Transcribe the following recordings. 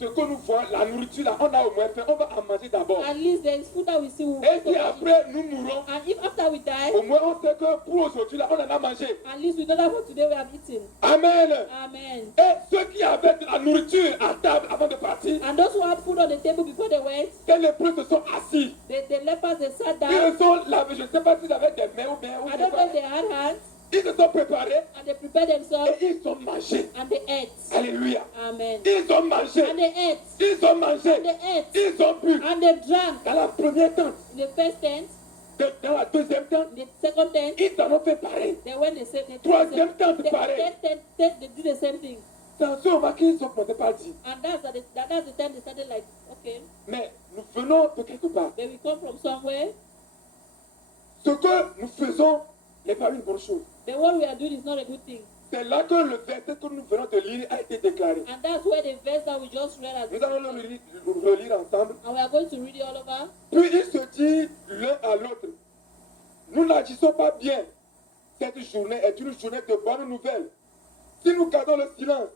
ce que nous voyons, la nourriture là, on a au moins faim, on va en manger d'abord. At least there is food that we see. Et si après nous mourons, And if after we die, au moins on sait que pour aujourd'hui là, on en a mangé. at least we know that for today we have eaten. Amen. Amen. Et ceux qui avaient de la nourriture à table avant de partir, And those who had food on the table before they went, que les prêtres se sont assis. the lepers, they sat Ils down. se sont lavés, je ne sais pas s'ils avaient des mains ou bien. I don't know if they had hands. Ils se sont préparés And they prepared themselves et ils ont mangé. and they ate. Alléluia. Amen. Ils ont mangé. And they ate. Ils ont mangé. And they ate. Ils ont bu. And they drank. Dans la première tente, In the first tent, dans la deuxième tente, in the second tent, ils en ont fait pareil. they went the same. Troisième tent, The pareil. third tent, they did the same thing. Dans ce moment qu'ils sont commencés par dire, And that's the time they started like, okay, mais nous venons de quelque part. then we come from somewhere. Ce que nous faisons n'est pas une bonne chose. Then what we are doing is not a good thing. C'est là que le verset que nous venons de lire a été déclaré. And that's where the verse that we just read has Nous allons le relire ensemble. and we are going to read it all over. Puis ils se disent l'un à l'autre, nous n'agissons pas bien. Cette journée est une journée de bonnes nouvelles. Si nous gardons le silence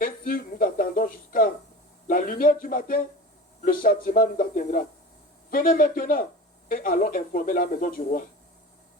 et si nous attendons jusqu'à la lumière du matin, le châtiment nous atteindra. Venez maintenant et allons informer la maison du roi.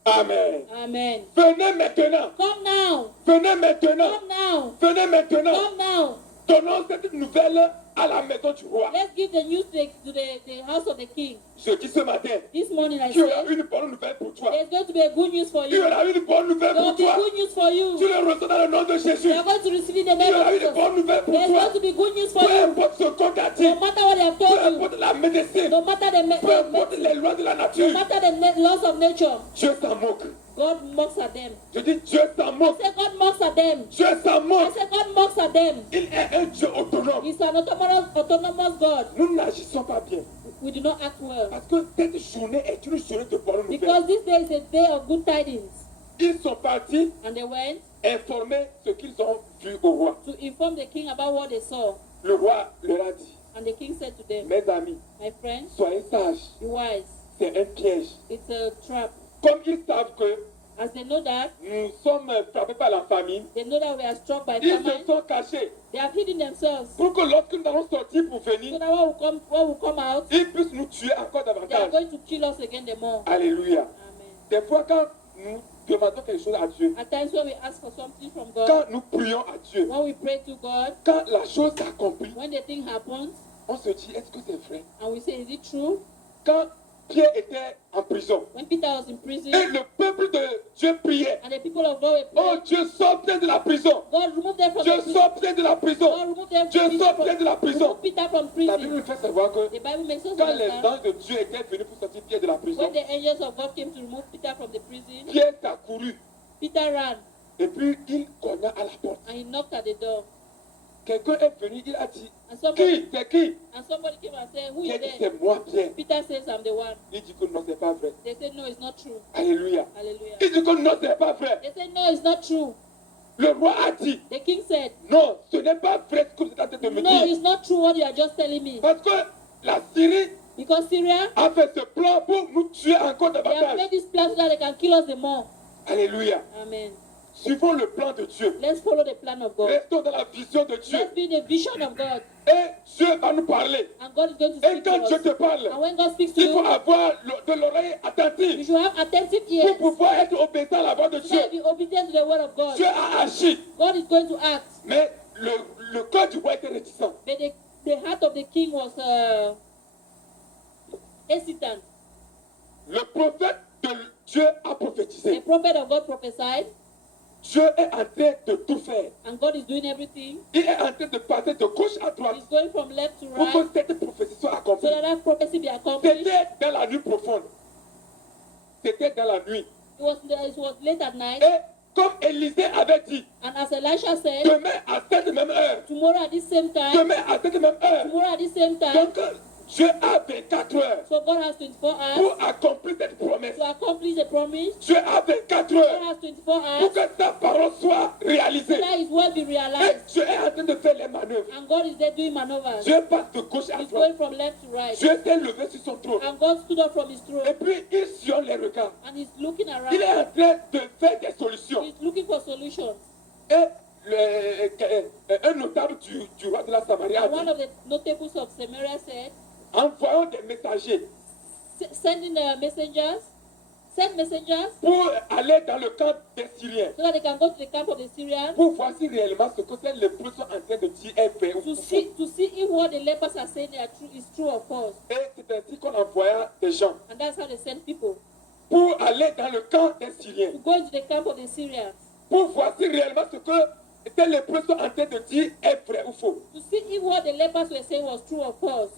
Amen. Amen. Venez maintenant. Come now. Venez maintenant. Come now. Venez maintenant. Come now. Donnons cette nouvelle à la maison du roi. Let's give the news to the house of the king. Je dis ce matin, This morning I tu auras said, une bonne nouvelle pour toi. there's going to be a good news for Tu you. auras une bonne nouvelle There will pour be toi. good news for Tu you. le reçois dans le nom de Jésus. You are going to receive it in the Tu name auras of une Jesus. bonne nouvelle pour There's toi. going to be good news for Peu you. importe ce qu'on t'a dit. No matter what they have Peu told you. importe la médecine. No matter Peu importe the les lois de la no nature. matter the laws of nature. Dieu s'en moque. God mocks at them. Je dis Dieu s'en I moque. say God mocks at them. Dieu s'en I moque. say God mocks at them. Il est un Dieu autonome. He's an autonomous God. Nous n'agissons pas bien. We do not act well. Parce que cette journée est une journée de bonnes nouvelles. Because this day is a day of good tidings. Ils sont partis And they went informer ce qu'ils ont vu au roi. to inform the king about what they saw. Le roi leur a dit, And the king said to them, mes amis, my friends, soyez sages. be wise. C'est un piège. It's a trap. Comme ils savent que As they know that, nous sommes frappés par la famine, they know that we are struck by ils se famine. sont cachés They have hidden themselves. pour que lorsque nous allons sortir pour So venir, that when we come out, ils puissent nous tuer encore they are davantage. going to kill us again the more. Alléluia. Amen. Des fois, quand nous demandons quelque chose à Dieu, At times when we ask for something from God, quand nous prions à Dieu, when we pray to God, quand la chose s'accomplit, when the thing happens, on se dit, est-ce que c'est vrai? and we say, is it true? Quand Pierre était en prison When Peter was in prison, et le peuple de Dieu priait, and the people of God were oh praying, Dieu, sors Pierre de la prison. God removed them from Dieu the prison. sort Pierre de la God prison. removed them Dieu from sort Pierre de la prison. remove Peter from La Bible prison. nous fait savoir que The Bible makes us quand les understand anges de Dieu étaient venus pour sortir Pierre de la prison, when the angels of God came to remove Peter from the prison, Pierre a couru Peter ran et puis il cogna à la porte. and he knocked at the door. Quelqu'un est venu, il a dit, And somebody, qui? C'est qui? came and said, who is Pierre dit, there? c'est moi, Pierre. Peter says, I'm the one. Il dit que non, c'est pas vrai. They said, no, it's not true. Alléluia. Hallelujah. Il dit que non, c'est pas vrai. They said, no, it's not true. Le roi a dit, The king said, non, ce n'est pas vrai ce que vous êtes en train de me no, dire. it's not true what you are just telling me. Parce que la Syrie Because Syria, a fait ce plan pour nous tuer encore they have davantage. made this plan so that they can kill us the more. Alléluia. Amen. Suivons le plan de Dieu. Let's follow the plan of God. Restons dans la vision de Dieu. Let's be in the vision of God. Et Dieu va nous parler. And God is going to Et speak to quand Dieu us. te parle, And when God speaks to il faut you, avoir de l'oreille you attentive should have attentive pour ears. pouvoir être obéissant à la voix de So Dieu. that you be obedient to the word of God. Dieu a agi, God is going to act. mais le cœur du roi était réticent. But the heart of the king was hesitant. Le prophète de Dieu a The prophétisé. prophet of God prophesied, Dieu est en train de tout faire. and God is doing everything. Il est en train de passer de gauche à droite He's going from left to pour que right cette prophétie soit so accomplie. that that prophecy be accomplished. C'était dans la nuit profonde. C'était dans la nuit. It was late at night, Et comme Élisée avait dit, and as Elisha said, demain à cette même heure, tomorrow at this same time, demain à cette même heure, tomorrow at this same time, donc Dieu a 24 heures so God has 24 hours pour accomplir cette promesse. to accomplish the promise. Dieu a 24 God heures has 24 pour hours que sa parole soit so réalisée. that His word be Et realized. Dieu est en train de faire les manœuvres. And God is there doing maneuvers. Dieu passe de gauche à He's droite. going from left to right. Dieu s'est levé sur son trône. And God stood up from His Et throne puis il sillonne les regards. and He's looking Il est around. en train de faire des solutions. He's looking for solutions. Et un notable du roi de la Samarie a And one dit, of the notables of Samaria said, envoyons des messagers sending messengers, send messengers pour aller dans le camp des Syriens, so that they can go to the camp of the Syrians pour voir si réellement ce que ces lépreux sont en train de dire est vrai ou to faux. see if what the lepers are saying is true or false. Et c'est ainsi qu'on envoya des gens And that's how they send people pour aller dans le camp des Syriens, to go into the camp of the Syrians pour voir si réellement ce que ces lépreux sont en train de dire est vrai ou faux. to see if what the lepers were saying was true or false.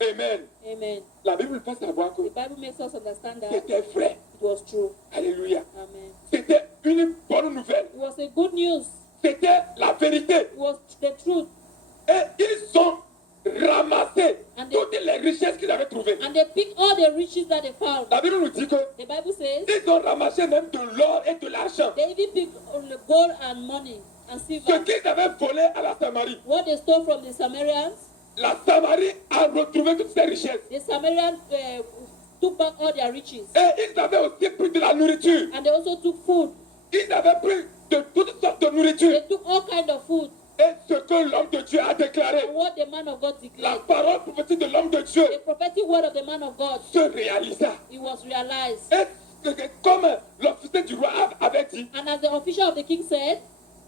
Amen. Amen. La Bible fait savoir que The Bible makes us understand that c'était vrai. it was true. Alléluia. Amen. C'était une bonne nouvelle. It was a good news. C'était la vérité. It was the truth. Et ils ont ramassé And they- toutes les richesses qu'ils avaient trouvées. And they picked all the riches that they found. La Bible nous dit que The Bible says ils ont ramassé même de l'or et de l'argent. they even picked all the gold and money and Ce silver. qu'ils avaient volé à la Samarie. What they stole from the Samaritans, La Samarie a retrouvé toutes ses richesses. the Samaritans took back all their riches. Et ils avaient aussi pris de la nourriture. And they also took food. Ils avaient pris de toutes sortes de nourriture. They took all kind of food. Et ce que l'homme de Dieu a déclaré, And what the man of God la declared, parole prophétique de l'homme de Dieu the prophetic word of the man of God, se réalisa. it was realized. Et comme l'officier du roi avait dit, And as the official of the king said,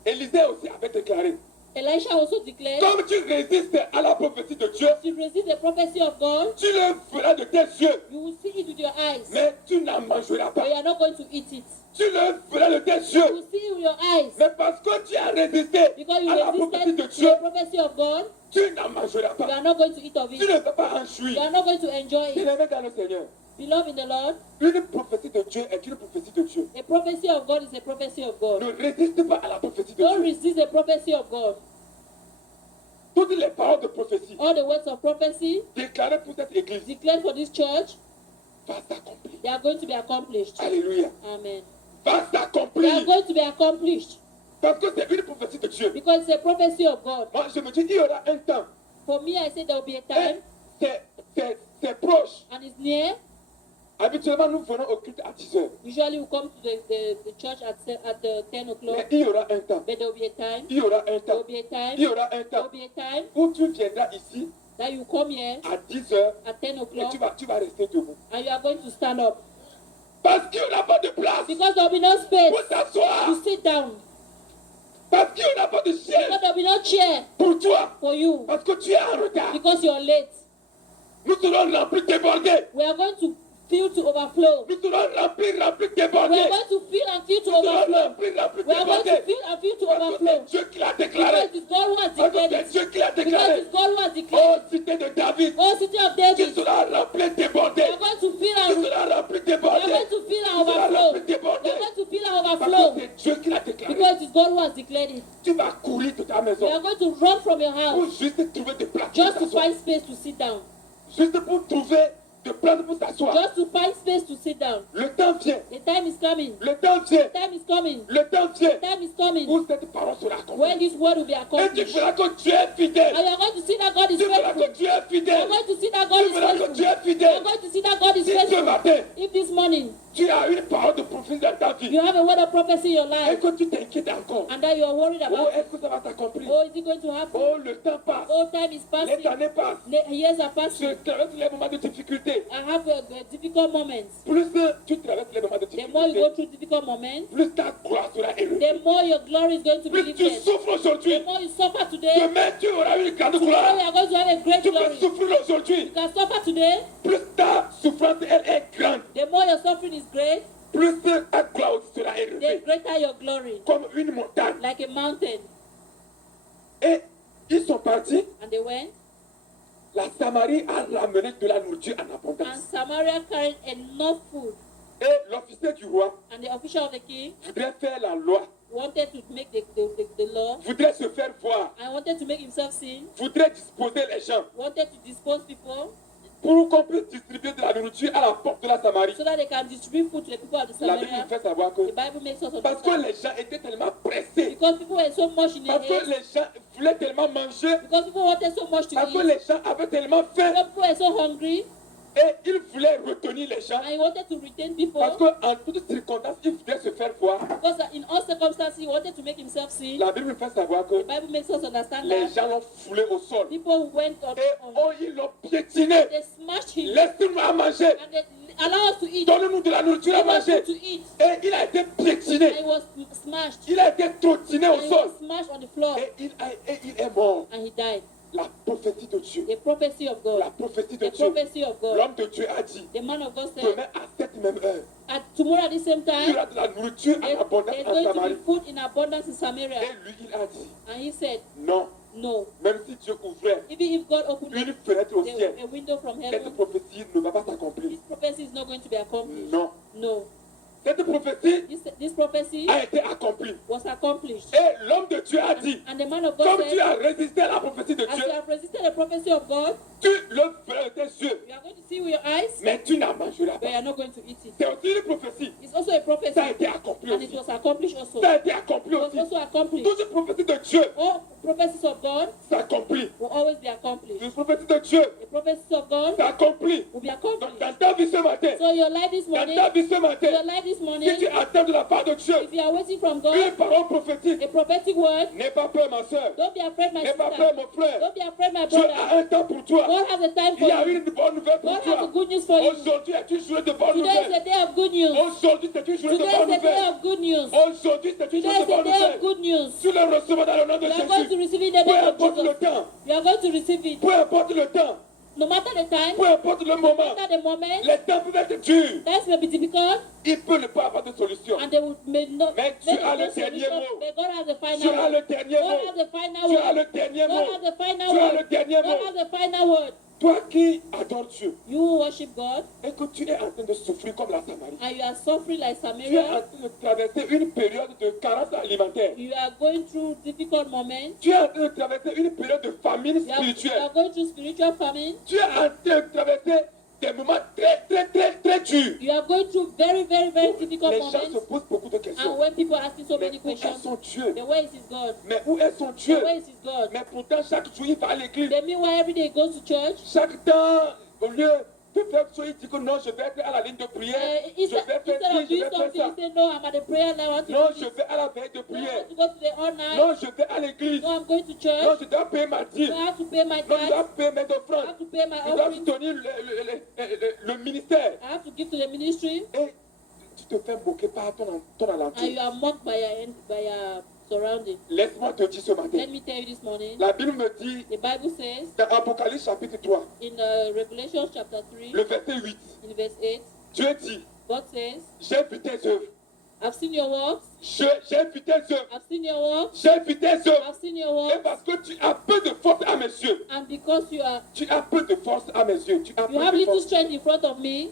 Élisée aussi avait déclaré, Elisha also declared, comme tu résistes à la prophétie de Dieu, if you resist the prophecy of God, tu le feras de tes yeux, you will see it with your eyes, mais tu n'en mangeras but you pas. are not going to eat it. Tu le feras de tes You yeux, will see it with your eyes, mais parce que tu as résisté because you à la prophétie resisted de to Dieu, the prophecy of God, tu n'en mangeras you pas. are not going to eat of Tu it. ne vas pas en You jouir. are not going to enjoy it. Bien-aimé dans le Seigneur, Beloved in the Lord, une prophétie de Dieu est une prophétie de Dieu. a prophecy of God is a prophecy of God. Ne résiste pas à la prophétie de Don't Dieu. resist the prophecy of God. Toutes les paroles de prophétie All the words of prophecy déclarées pour cette église declared for this church, va s'accomplir. they are going to be accomplished. Alléluia. Amen. Va They are s'accomplir. going to be accomplished Parce que c'est une prophétie de Dieu. because it's a prophecy of God. Moi, je me dis, il y aura un temps. For me, I say there will be a Et time c'est proche. and it's near. Habituellement, nous venons au culte à 10 heures. Usually we come to the church at 10 Mais o'clock, il y aura un temps. but there will be a time. Il y aura un There temps. will be a time. Il y aura un There temps will be a time où tu viendras ici that you come here à 10 heures at 10 et o'clock tu vas rester debout. and you are going to stand up Parce qu'il n'y aura pas de place because there will be no space pour t'asseoir. to sit down. Parce qu'il n'y aura pas de Because chaise there will be no chair pour toi. for you Parce que tu es en retard. because you're late. Nous serons remplis, débordés. We are going to fill to overflow. Nous serons remplis, We débordés. are going to fill and fill to Nous serons overflow. remplis, We are going to débordés. fill and fill to Parce que overflow. c'est Dieu qui l'a Because déclaré. it's God who has Parce que declared c'est it. Dieu qui l'a Because déclaré. it's God who has Oh, declared it. cité de David, Oh, city of tu David, seras rempli, we débordé. are going to fill Tu and seras rempli, we are débordé. going to fill Tu and seras overflow. rempli, We débordé. are going to fill and Parce que overflow c'est Dieu qui l'a déclaré. because it's God who has declared it. Tu vas courir de ta We maison are going to run from your pour house juste trouver des places just pour to s'asseoir. find space to sit down. Juste pour trouver des places pour s'asseoir. Just to find space to sit down. Le temps vient. The time is coming. Le temps vient. The time is coming. Le temps vient The time is coming où cette parole sera when accomplie. this word will be Et tu accomplished. feras que Dieu est And fidèle. you are going to see that God is Tu feras faithful. que Dieu est You are fidèle. going to see that God Tu is feras que faithful. Dieu est You are fidèle. going to see that God is Si ce faithful. matin, If this morning tu as une parole de prophétie dans ta vie you have a word of prophecy in your et life que tu t'inquiètes encore, and that you are worried oh, about, est-ce que ça va s'accomplir? oh, is it going to happen? Oh, le temps passe. Oh, time is Les passing. années passent. The years are Tu passing. traverses les moments de difficulté. I have difficult moments. Plus tu traverses les moments de The more you difficulté, go through difficult moments, plus ta gloire sera élevée. the more your glory is going to be Plus tu lifted. souffres aujourd'hui, The more you suffer today, demain tu auras une grande tomorrow gloire. you are going to have a great Tu peux glory. souffrir aujourd'hui, You can suffer today, plus ta souffrance elle est grande, the more your suffering is great, plus ta gloire aussi sera the élevée. greater your glory. Comme une montagne. Like a mountain. Et ils sont partis. And they went, La Samarie a ramené de la nourriture en and abondance. Samaria carried enough food. Et l'officier du roi And the official of the king voudrait faire la loi, wanted to make the law. voudrait se faire voir, I wanted to make himself seen. voudrait disposer les gens Wanted to dispose people pour qu'on puisse distribuer de la nourriture à la porte de la Samarie. so that they can distribute food to the people of the La Bible nous Samaria. fait savoir que The Bible makes us parce que understand. les gens étaient tellement pressés, Because people were so much in parce que haste. les gens voulaient tellement manger, Because people wanted so much to parce que eat. les gens avaient tellement faim, Because people were so hungry. Et il voulait retenir les gens And he wanted to retain people. parce qu'en toutes circonstances, il voulait se faire voir. Because in all circumstances, he wanted to make himself seen. La Bible nous fait savoir que The Bible makes us understand les that gens l'ont foulé au sol. people went on, Et ils l'ont piétiné. they smashed him. Laisse-nous à manger. And they allow us to eat. Donne-nous de la nourriture à Give us manger. food to eat. Et il a été And piétiné. he was smashed. Il a été trottiné au And he sol. was smashed on the floor. Et il est mort. And he died. La prophétie de Dieu. The prophecy of God. La prophétie de The Dieu. prophecy of God. L'homme de Dieu a dit, The man of God said, demain à cette même heure, at tomorrow at the same il y time, aura de la nourriture en abondance there's en going to be Samarie. food in abundance in Samaria. Et lui, il a dit, And he said, non, no. même si Dieu ouvrait Even if God opened une fenêtre au ciel, a window from cette heaven, prophétie ne va pas s'accomplir. this prophecy is not going to be accomplished. Non. No. Cette prophétie This prophecy a été accomplie. was accomplished. Et l'homme de Dieu a dit, And the man of God comme tu said, as résisté à la prophétie de as Dieu, you have resisted the prophecy of God, tu le feras de tes yeux, you are going to see with your eyes, mais tu n'en mangeras but pas. you are not going to eat it. C'est aussi une prophétie. It's also a prophecy, Ça a été accompli and it aussi. was accomplished also. Ça a été accompli It was aussi. also accomplished. Toute prophétie de Dieu All prophecies of God s'accomplit. will always be accomplished. Toute prophétie de Dieu The prophecies of God s'accomplit. will be Donc accomplished. dans ta vie ce matin, So your life this dans morning, ta vie ce matin, your life this morning, si tu attends de la part de Dieu if you are waiting from une God, parole prophétique, a prophetic word, n'aie pas peur ma soeur, don't be afraid, my n'aie pas peur sister. mon frère. Don't be afraid, my Dieu brother. a un temps pour toi. God has a time for Il y a you. une bonne nouvelle pour God has a toi. good news for you. Aujourd'hui est une journée de bonne Today is nouvelle. a day of good news. Aujourd'hui c'est une journée de Today bonne is a day nouvelle. of good news. Aujourd'hui c'est une Today journée de is a bonne day of nouvelle. good news. Tu le recevras dans le nom de You are going to Jésus. receive it in the Peu name of importe le Jesus. temps, You are going to receive it. peu importe le temps, No matter the time, peu importe le no moment, matter the moment, les temps peuvent être durs. times may be difficult, Il peut ne pas avoir de solution. and they may not. Mais there tu is as no le dernier solution, mot. but God has the Tu final as word. le dernier God mot. has the final Tu as word. le dernier God mot. has the final Tu as le word. dernier God mot. has the final word. Toi qui adores Dieu You who worship God, et que tu es en train de souffrir comme la Samarie, and you are suffering like tu es en Samaria, train de traverser une période de carence alimentaire. you are going through difficult moments, Tu es en train de traverser une période de famine you are spirituelle. going through spiritual famine, Tu es en train de traverser des moments très durs. you are going through very difficult Les gens se moments, posent beaucoup de and questions. when people are asking so Mais many où est questions, son Dieu? the way is his God, Mais où est son Dieu? the way is his God. Mais pourtant, chaque jour, il va à l'église. The meanwhile, every day he goes to church. Chaque temps, au lieu de faire ça, il dit que non, je vais être à la ligne de prière. Je vais Instead faire of ci, je doing vais faire something, ça. he said, no, I'm at the prayer now. I want to Non, do je this. vais à la veille de No, I prière. want to go to the all night. Non, je vais à l'église. No, I'm going to Non, church. je dois payer ma dîme. No, I have to pay my Non, je dois tithes. payer mes I offrandes. have to pay my Je dois offering. soutenir le ministère. I have to give to the ministry. Et tu te fais moquer par ton alentour. And you are mocked by your surrounding. Laisse-moi te dire ce Let matin. me tell you this morning. La Bible me dit, The Bible says dans Apocalypse chapitre 3, in Revelation chapter 3, le verset 8, in verse 8, Dieu dit, God says, j'ai vu tes œuvres. I've seen your works. J'ai vu tes œuvres. I've seen your works. J'ai vu tes œuvres. I've seen your Et works. parce que tu as peu de force à mes yeux. And because you Tu as peu de force à mes yeux. Tu as have peu de little force. strength in front of me,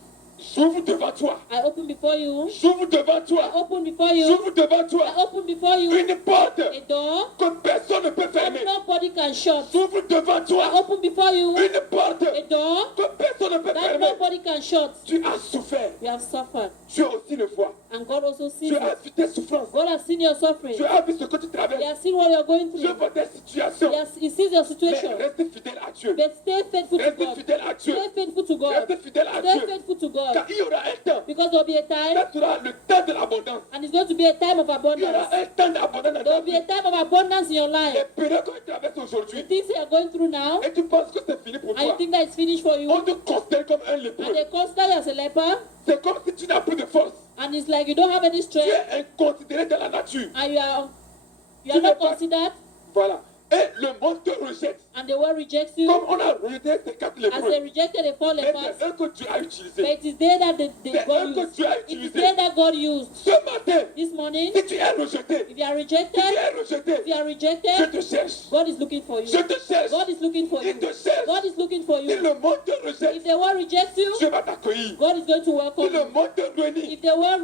J'ouvre devant toi. I open before you. J'ouvre devant I toi. open before you. J'ouvre devant toi. I open before you Une porte a door que personne ne peut that fermer. nobody can shut. J'ouvre devant I toi. open before you Une porte a door que personne ne peut that fermer. nobody can shut. Tu as souffert. You have suffered, Dieu aussi le voit. and God also sees Tu as it. vu tes souffrances. God has seen your suffering. Tu as vu ce que tu He traverses. has seen what you are going Dieu through. voit tes situations. He sees your Mais situation. reste fidèle à Dieu. But stay faithful to Reste God. fidèle à Dieu. Stay faithful to God. Reste fidèle à Stay Dieu. faithful to Car God. il y aura un temps. Because there will be a time, Ça sera le temps de l'abondance. and it's going to be a time of Il y abundance. aura un temps d'abondance dans There ta will be a vie. time of abundance in your Les life. périodes que tu traverses The aujourd'hui. things you are going through now, Et tu penses que c'est fini pour and you toi. think that it's finished for you, On te considère comme un and lépreux. they consider you as a leper, C'est comme si tu n'as plus de force. and it's like you don't have any Tu strength, es inconsidéré dans la nature. and you are not considered, Voilà. Et le monde te rejette. and the world rejects you, Comme on a rejeté ces 4 as they lépreux. rejected the four Mais lepers. c'est eux que Dieu a But utilisé. it is there that C'est God eux que used. Dieu a It is utilisé. there that God used. Ce matin, This morning, si tu es rejeté, if you are si rejected, tu es if rejeté, you are je rejected, te cherche. God is looking for Je you. te cherche. God is looking for Il you. te cherche. God is looking for Si you. le monde te rejette, If the world rejects you, Dieu va t'accueillir. God is going to Si welcome le you. monde te réunit, If the world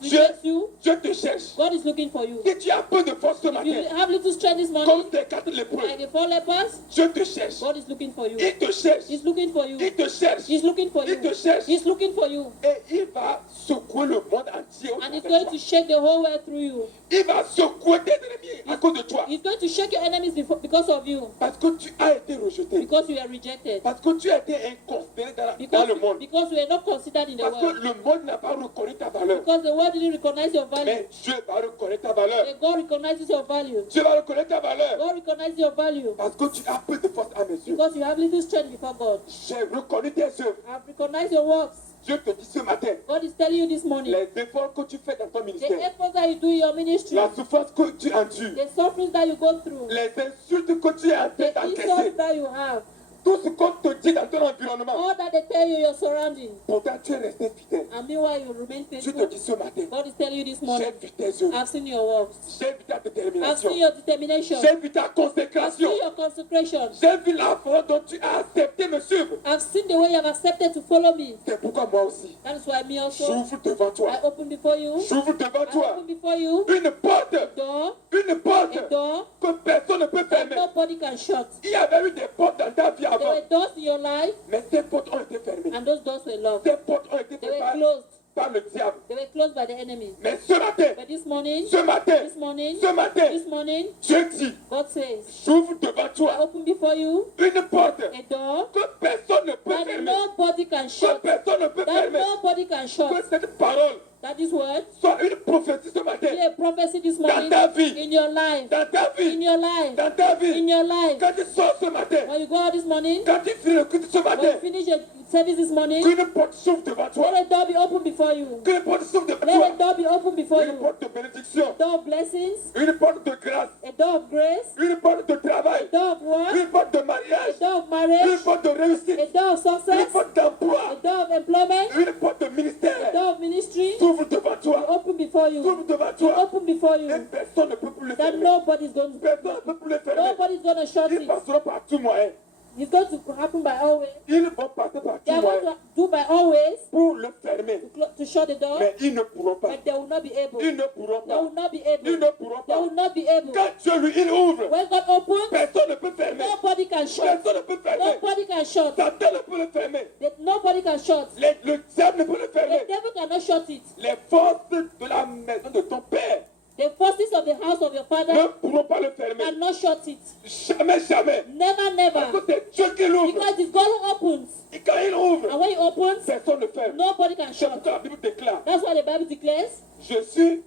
rejects you, je te cherche. God is looking for you. Si tu as peu de force ce If you matin, have little strength this comme morning, ces 4 lépreux. Like the 4 lepers, Dieu te cherche. God is looking for you. Il te cherche. He's looking for you. Il te cherche. He's looking for you. Il te cherche. He's looking for you. Et il va secouer le monde entier. And he's autour de going toi. to shake the whole world through you. Il va secouer tes ennemis à cause de toi. He's going to shake your enemies because of you. Parce que tu as été rejeté. Because you are rejected. Parce que tu as été inconsidéré dans le monde. Because you are not considered in the Parce que world. le monde n'a pas reconnu ta valeur. Because the world didn't recognize your value. Mais Dieu va reconnaître ta valeur. And God recognizes your value. Dieu va reconnaître ta valeur. God recognizes your value. Parce que tu as peu de force à mes yeux. Because you have little strength before God. J'ai reconnu tes œuvres. I've recognized your works. Dieu te dit ce matin, God is telling you this morning. les efforts que tu fais dans ton The ministère, efforts that you do in your ministry. la souffrance que tu endures, The sufferings that you go through. les insultes que tu es en train The d'encaisser, insults that you have. tout ce qu'on te dit dans ton environnement, All that they tell you your surroundings. pourtant tu es resté fidèle. And meanwhile you remain Dieu te faithful. dit ce matin, God is telling you this j'ai morning. vu tes œuvres, I've seen your works. j'ai vu ta I've détermination, seen your determination. j'ai vu ta I've consécration, seen your consecration. j'ai vu la foi dont tu as accepté me suivre. I've seen the way you have accepted to follow me. C'est pourquoi moi aussi, That is why me also. j'ouvre devant toi, I open before you. j'ouvre devant I toi open before you. une porte, Door. une porte A door que personne ne peut that fermer. nobody can shut. Il y avait eu des portes dans ta vie There avant, were doors in your life mais ces portes ont été fermées. and those doors were locked. Ces portes ont été They fermées were closed. par le diable. They were closed by the enemy. Mais ce matin, But this morning, ce matin, this morning, ce matin, this morning, Dieu dit, God says, j'ouvre devant I toi open before you une porte a door que personne ne peut that fermer. nobody can Que shut. personne ne peut That fermer. nobody can Que shut. cette parole That this word soit une prophétie ce matin. be a prophecy this Dans morning ta vie, in your life. dans ta In vie, your life. dans ta In vie. your life. Quand tu sors ce matin, When you go out this morning, quand tu finis le culte ce when matin, you finish your service this morning, qu'une porte s'ouvre devant toi. let a door be open before you. Qu'une porte s'ouvre devant Let a toi. door be open before Une you. porte de bénédiction, Door of blessings, une porte de grâce, a door of grace, une porte de travail, a door of work, une porte de a mariage, door of une marriage, porte de réussite, a door of une success, porte a d'emploi, door of employment, une porte de a ministère. door of ministry, S'ouvre devant be toi. open before you. S'ouvre devant Be toi. open before Et you. personne ne peut plus le That fermer. nobody's going to, Personne ne peut plus le fermer. nobody's going to shut Ils it. passeront par tout moyen. It's going to happen by all ways. Ils vont passer par They tout are going moyen to do by all ways pour le fermer. to shut the door, Mais ils ne pourront pas. but they will not be able. Ils ne pourront They pas. will not be Ils able. ne pourront They pas. will not be able. Quand Dieu lui il ouvre, When God opens, personne ne peut fermer. nobody can shut. Personne ne peut fermer. Nobody can shut. Satan ne peut le fermer. Nobody can shut. Le diable ne peut le The fermer. devil cannot shut it. Les forces de la maison de ton père The forces of the house of your ne father pourront pas le fermer. cannot shut it. Jamais, jamais. Never, Parce never. que c'est Dieu qui l'ouvre. Because it's God who opens. Et quand il ouvre, And when he opens, personne ne ferme. nobody can C'est shut. pourquoi la Bible déclare, That's why the Bible declares, je suis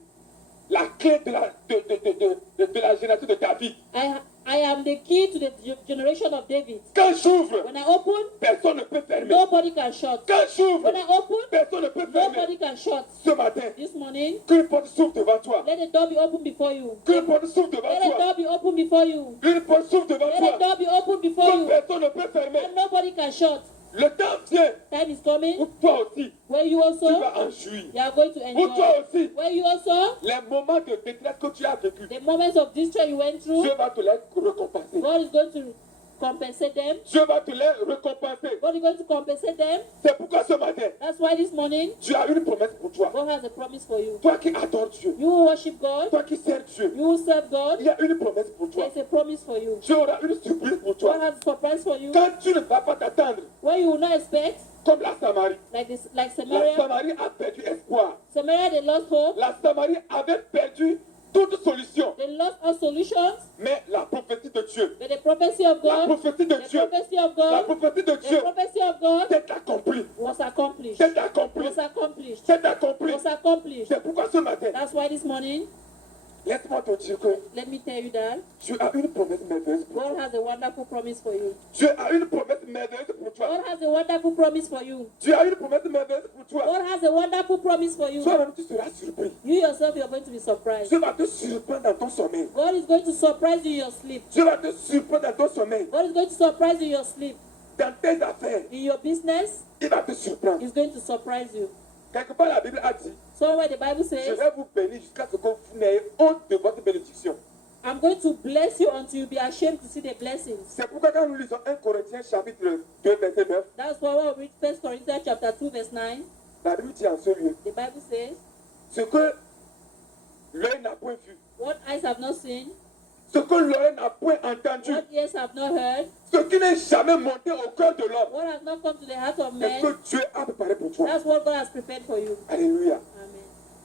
la clé de la génération de David. I am the key to the generation of David. Quand j'ouvre, When I open, personne ne peut fermer. nobody can shut. Quand j'ouvre, When I open, personne ne peut fermer. nobody can shut. Ce matin, This morning, qu'une porte s'ouvre devant toi. let the door be open before you. Qu'une porte s'ouvre devant Let the toi. door be open before you. Une porte s'ouvre devant Let toi. the door be open before Que you. personne ne peut fermer. And nobody can shut. Le temps vient Time is coming où toi aussi, where you tu also, vas en jouir. you are going to Où toi enjoy. aussi, Where you also, les moments de détresse que tu as vécu, the moments of distress you went through, Dieu va te les récompenser. God is going to compensate them. Dieu va te les récompenser. God is going to compensate them. C'est pourquoi ce matin, That's why this morning, Dieu a une promesse pour toi. God has a promise for you. Toi qui adores Dieu, You who worship God, toi qui sers Dieu, you who serve God, il y a une promesse pour toi. there's a promise for you. Dieu aura une surprise pour God toi. has a surprise for you. Quand tu ne vas pas t'attendre, Where you will not expect, comme la Samarie. like La Samaria. Samarie a perdu espoir. Samaria, they lost hope. La Samarie avait perdu toute solution. They lost all solutions. Mais la prophétie de Dieu, But the prophecy of la God, prophétie de the Dieu, prophecy of la God, prophétie de the Dieu prophecy of God s'est accomplie. was accomplished. C'est accompli. Was accomplished. C'est accompli. Was accomplished. C'est pourquoi ce matin, That's why this morning, laisse-moi te dire que let me tell you that Dieu a une promesse merveilleuse pour God toi. has a wonderful promise for you. Dieu a une promesse merveilleuse pour toi. God has a wonderful promise for you. Dieu a une promesse merveilleuse pour toi. God has a wonderful promise for you. Toi-même, tu seras surpris. You yourself, you're going to be surprised. Dieu va te surprendre dans ton sommeil. God is going to surprise you in your sleep. Dieu va te surprendre dans ton sommeil. God is going to surprise you in your sleep. Dans tes affaires, In your business, il va te surprendre. He's going to surprise you. Quelque part, la Bible a dit, Somewhere the Bible je says, vais vous bénir jusqu'à ce que vous n'ayez honte de votre bénédiction. I'm going to bless you until you be ashamed to see the blessings. C'est pourquoi quand nous lisons 1 Corinthiens chapitre 2, verset 9, That's why when we read 1 Corinthians chapter 2, verse 9, la Bible dit en ce lieu, the Bible says, ce que l'œil n'a point vu, what eyes have not seen, ce que l'oreille n'a point entendu, what ears have not heard, ce qui n'est jamais monté au cœur de l'homme, what has not come to the heart of c'est ce man, que Dieu a préparé pour toi. that's what God has prepared for you. Alléluia. Amen.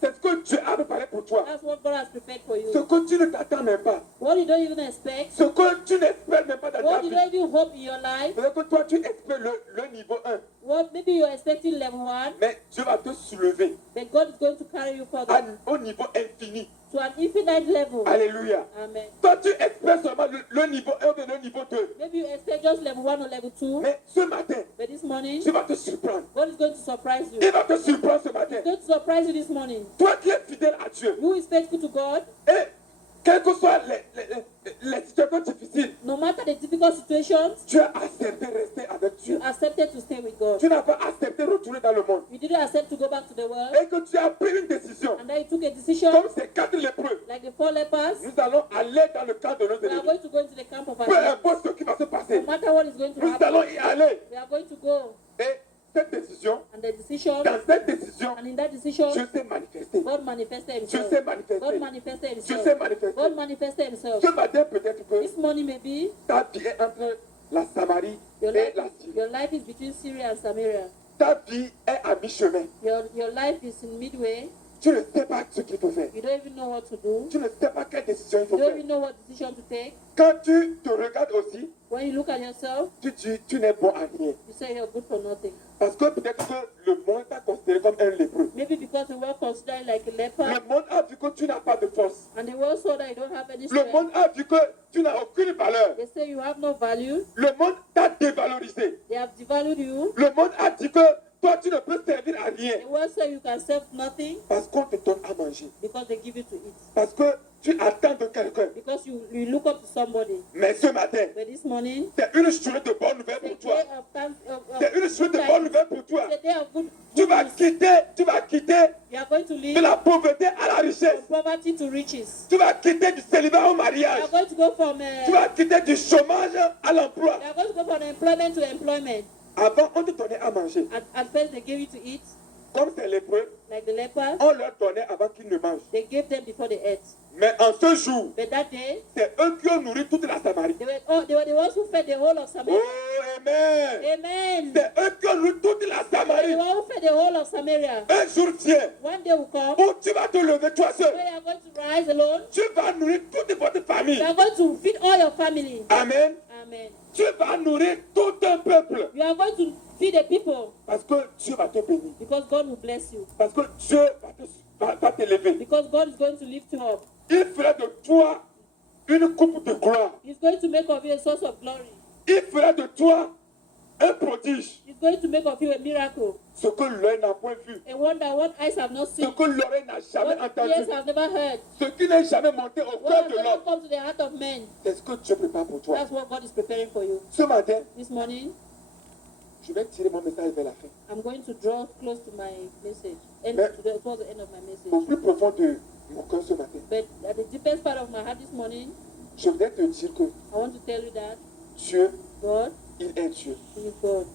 C'est ce que Dieu a préparé pour toi. That's what God has prepared for Ce you. que tu ne t'attends même pas. What you don't even expect, Ce que tu n'espères même pas dans ta what you vie. don't even hope in your life, C'est que toi, tu espères le niveau 1. what maybe you're expecting level 1, Mais Dieu va te soulever but God is going to carry you further au niveau infini. to an infinite level. Alléluia. Amen. Toi, tu espères seulement le niveau 1 ou le niveau 2. Maybe you expect just level 1 or level 2, Mais ce matin, but this morning, Dieu va te surprendre. God is going to surprise you. Il va te surprendre ce matin. He's going to surprise you this morning. Toi qui es fidèle à Dieu. Who is faithful to God, Et quelles que soient les situations difficiles, no matter the difficult situations, tu as accepté de rester avec you Dieu. accepted to stay with God. Tu n'as pas accepté de retourner dans le monde. You didn't accept to go back to the world, Et que tu as pris une décision. and then you took a decision, Comme ces 4 lépreux, like the 4 lepers. nous allons aller dans le camp de nos We are ennemis. going to go into the camp of our Peu enemies. importe ce qui va se passer, No matter what is going to nous allons happen, y aller. we are going to go. Et cette décision, And the decision, dans cette décision, and in that decision, Dieu s'est manifesté. God manifested Dieu himself. s'est manifesté. God manifested Dieu himself. s'est manifesté. God manifested himself. Ce matin, peut-être que This morning maybe ta vie est entre la Samarie your et life, la Syrie. your life is between Syria and Samaria. Ta vie est à mi-chemin. Your life is in midway. Tu ne sais pas ce qu'il faut faire. You don't even know what to do. Tu ne sais pas quelle décision il You faut don't faire. even know what decision to take. Quand tu te regardes aussi, When you look at yourself, tu dis tu n'es bon à rien. you say you're good for nothing. Parce que peut-être que le monde t'a considéré comme un lépreux. Maybe because the world considers you like a leper, Le monde a vu que tu n'as pas de force. and the world saw that you don't have any Le strength. monde a vu que tu n'as aucune valeur. They say you have no value. Le monde t'a dévalorisé. They have devalued you. Le monde a dit que toi tu ne peux servir à rien. The world say you can serve nothing Parce qu'on te donne à manger. because they give you to eat. Parce que tu attends de quelqu'un. Because you look up to somebody. Mais ce matin, But this morning, c'est une journée de bonne nouvelle it's a pour toi. day of thanks. C'est une journée de bonne nouvelle pour toi. It's a day of good Tu vas news. quitter You are going to de leave la pauvreté à la richesse. from poverty to riches. Tu vas quitter du célibat au You mariage. are going to go from Tu vas quitter du chômage à l'emploi. you are going to go from employment to employment. Avant, on te donnait à manger. At first they gave you to eat, Comme c'est lépreux, like the lepers. on leur donnait avant qu'ils ne mangent. They gave them before they ate. Mais en ce jour, But that day, c'est eux qui ont nourri toute la Samarie. they were the ones who fed the whole of Oh, Samaria. amen. Amen. C'est eux qui ont nourri toute la The Samarie. one who fed the whole of Samaria. Un jour vient One day will come où tu vas te lever toi seul. where you are going to rise alone. Tu vas nourrir toute votre famille. You are going to feed all your family. Amen. Amen. Tu vas nourrir tout un peuple. You are going to feed the people Parce que Dieu va te bénir. because God will bless you. Parce que Dieu va t'élever. Because God is going to lift you up. Il fera de toi une coupe de gloire. He's going to make of you a source of glory. Il fera de toi un prodige. He's going to make of you a miracle. Ce que l'œil n'a point vu. A wonder what eyes have not Ce seen, que l'oreille n'a jamais what entendu. ears have never heard, Ce qui n'est jamais monté au what cœur has de never l'homme. come to the heart of man. C'est ce que Dieu prépare pour toi. That's what God is preparing for you. Ce matin, This morning, je vais tirer mon message vers la fin. I'm going to draw close to my message, and Mais- towards the end of my Au message. plus profond de mon cœur ce matin, But at the deepest part of my heart this morning, je voudrais te dire que I want to tell you that Dieu, God il est Dieu. is God.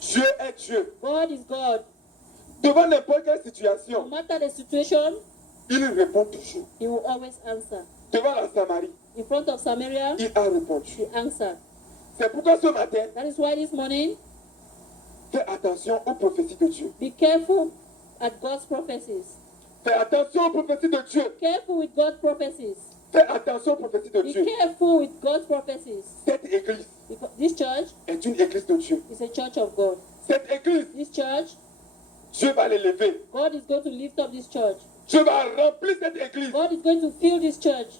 Dieu est Dieu. God is God. Devant n'importe quelle No situation, matter the situation, il répond toujours. He will always answer. Devant la Samarie, In front of Samaria, il a répondu. He answered. C'est pourquoi ce matin, That is why this morning, fais attention aux prophéties de Dieu. be careful at God's prophecies. Fais attention aux prophéties de Dieu. Careful with God's prophecies. Fais attention aux prophéties de Be Dieu. careful with God's prophecies. Cette église Because this church est une église de Dieu. is a church of God. Cette église, This church, Dieu va l'élever. God is going to lift up this church. Dieu va remplir cette église. God is going to fill this church.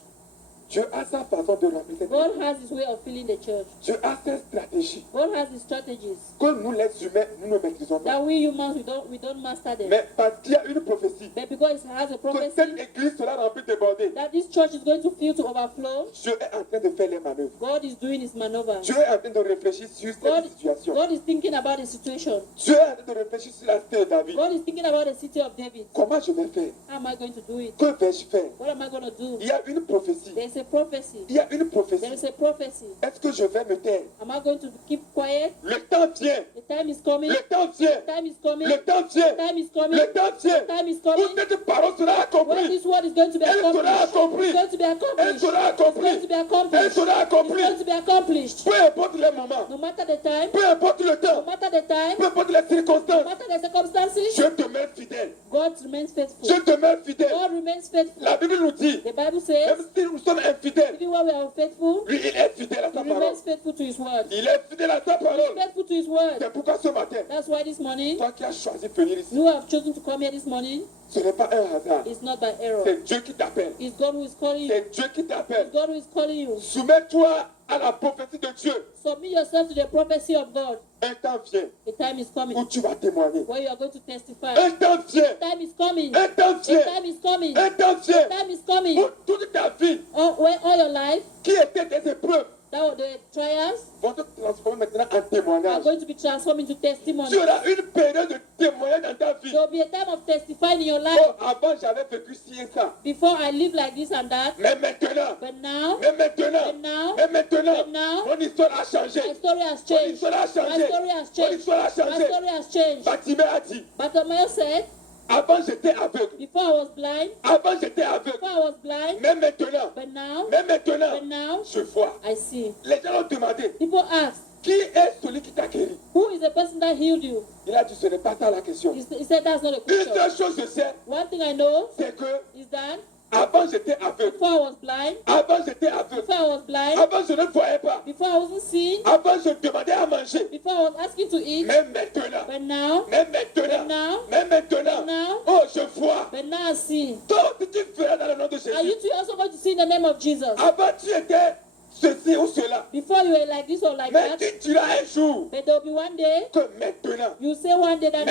Dieu a sa façon de remplir cette God église. has His way of filling the church. Dieu a ses stratégies God has His strategies que nous, les humains, nous ne maîtrisons pas. that we humans we don't master them. Mais parce qu'il y a une prophétie But because it has a que prophecy cette église sera remplie débordée, that this church is going to fill to overflow, Dieu est en train de faire les manœuvres. God is doing His maneuver. Dieu est en train de réfléchir sur God, cette situation. God is thinking about the situation. Dieu est en train de réfléchir sur la cité de David. God is thinking about the city of David. Comment je vais faire? How am I going to do it? Que vais-je faire? What am I going to do? Il y a une prophétie There's a prophecy. Il y a une There prophétie. is a prophecy. Est-ce que je vais me taire? Am I going to keep quiet? Le temps vient. The time is coming. Le temps vient. The time is coming. Le temps vient. The time is coming. Le temps vient. The time is Où coming. cette parole sera When accomplie. this word is going to be Elle sera accomplished. accomplie. It's going to be Elle accomplished. sera It's going to accomplie. be Elle accomplished. sera It's accomplie. going to be accomplished. Peu importe les moments. No matter the time, Peu importe le no temps. matter the time, Peu importe les no circonstances. matter the circumstances, Je demeure fidèle. God remains faithful. Je demeure fidèle. God remains faithful. La Bible nous dit, The Bible même says, si nous sommes infidèles, even when we are unfaithful, lui, il est fidèle à He sa parole. remains faithful to His word. Il est fidèle à sa He is parole. faithful to His word. C'est pourquoi ce matin, That's why this morning, toi qui as choisi de venir ici, you have chosen to come here this morning. ce n'est pas un hasard. It's not by error. C'est Dieu qui t'appelle. It's God who is calling you. C'est Dieu qui t'appelle. It's God who is calling you. Soumets-toi à la prophétie de Dieu. Submit yourself to the prophecy of God. Un temps vient The time is où coming tu vas témoigner. where you are going to testify. Un temps vient. The time is coming. Un temps The vient. time is coming. Un temps vient The time is coming. où toute ta vie Where all your life, qui était des épreuves that were the trials, vont te transformer maintenant en are témoignage. going to be transformed into testimony. Tu auras une période de témoignage dans ta vie. There will be a time of testifying in your life. Oh, avant j'avais vécu ci et ça. Before I live like this and that, Mais maintenant, but now, mais maintenant, but now, mais maintenant, but now, mon histoire a changé. my story has Mon changed. histoire a My changé. story has Mon changed. histoire a My changé. story has changed. Bartimée a dit, Bartimaeus said, avant j'étais aveugle. before I was blind, Avant j'étais aveugle. before I was blind, Mais maintenant, but now, mais maintenant, but now, je vois. I see. Les gens ont demandé, People ask, qui est celui qui t'a guéri? who is the person that healed you? Il a dit, ce n'est pas ça la question. He said, that's not a Une question. seule chose je sais, One thing I know c'est que is that avant j'étais aveugle. before I was blind, Avant j'étais aveugle. before I was blind, Avant je ne voyais pas. before I wasn't seeing, Avant je demandais à manger. before I was asking to eat, Mais maintenant, but now, mais maintenant, now, mais maintenant, now, oh je vois. but now I see. Toi aussi tu feras dans le nom de Are you Jésus. two also going to see in the name of Jesus? Avant tu étais ceci ou cela. Before you were like this or like Mais that, tu diras un jour but there will be one day, que maintenant, you say one day that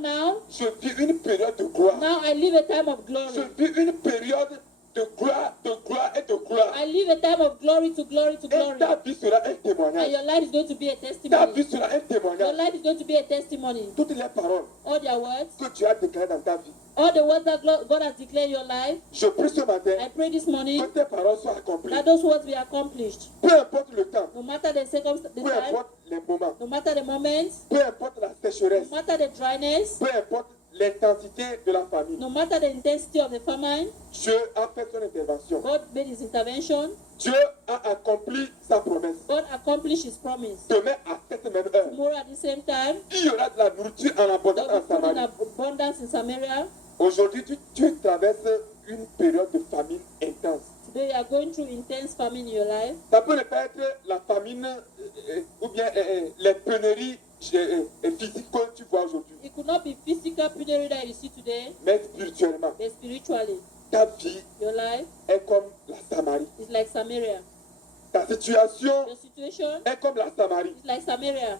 now, je vis une période de gloire. now I live a time of Je glory. vis une période de gloire et de gloire. I live a time of glory to glory to Et glory. ta vie sera un And témoignage. your life is going to be a Ta testimony. vie sera un Your témoignage. life is going to be a testimony. Toutes les paroles All their words, que tu as déclarées dans ta vie. all the words that God has declared in your life, Je prie ce matin I pray this morning que tes paroles soient accomplies. that those words be accomplished. Peu importe le temps, No matter the circumstance, the peu time, importe les moments, no matter the moments, peu importe la sécheresse, no matter the dryness, peu importe l'intensité de la famille. no matter the intensity of the famine, Dieu a fait son intervention. God made his intervention. Dieu a accompli sa promesse. God accomplished his promise. Demain à cette même heure, Tomorrow at the same time, il y aura de la nourriture en abondance there en will be food in Samarie. abundance in Samaria. Aujourd'hui, tu traverses une période de famine intense. Today you are going through intense famine in your life. Ça peut ne pas être la famine ou bien les pénuries physiques que tu vois aujourd'hui, It could not be physical penury that you see today, mais spirituellement. but spiritually, Ta vie your life est comme la Samarie. is like Samaria. Ta situation Your situation est comme la Samarie. is like Samaria.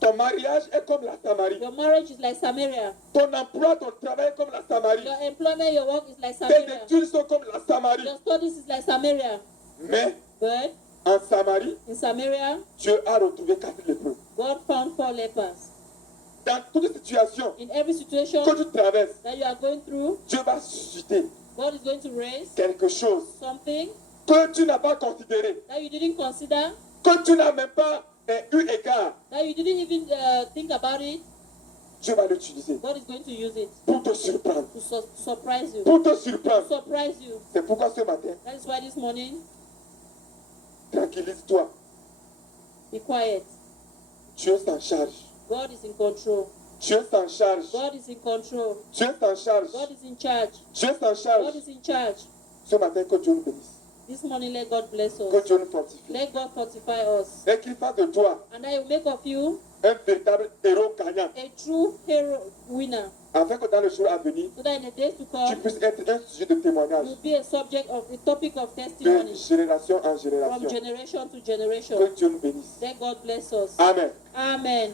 Ton mariage est comme la Samarie. Your marriage is like Samaria. Ton emploi, ton travail est comme la Samarie. Your employment, your work is like Tes Samaria. études sont comme la Samarie. Your studies is like Samaria. Mais But en Samarie, in Samaria, Dieu a retrouvé 4 lépreux. God found 4 lepers. Dans toute situation In every situation que tu traverses, that you are going through, Dieu va susciter God is going to raise quelque chose something que tu n'as pas considéré, that you didn't consider, que tu n'as même pas eu égard. that you didn't even think about it. Dieu va l'utiliser God is going to use it pour te surprendre. to surprise you. Pour te To surprendre. surprise you. C'est pourquoi ce matin, That is why this morning, tranquillise-toi. be quiet. Dieu s'en charge. God is in control. Dieu s'en charge. God is in control. Dieu s'en charge. God is in charge. Dieu s'en God charge. is in charge. Ce matin, que Dieu nous bénisse. This morning, let God bless Que us. Dieu nous fortifie. Let God fortify us. Et qu'il fasse de toi And I will make of you un véritable héros gagnant. a true hero winner. Afin que dans le jour à venir, So that in the days to tu come, puisses être un sujet de témoignage will be a subject of a topic of de testimony génération en from génération. generation to Que generation. Dieu nous bénisse. Let God bless us. Amen. Amen.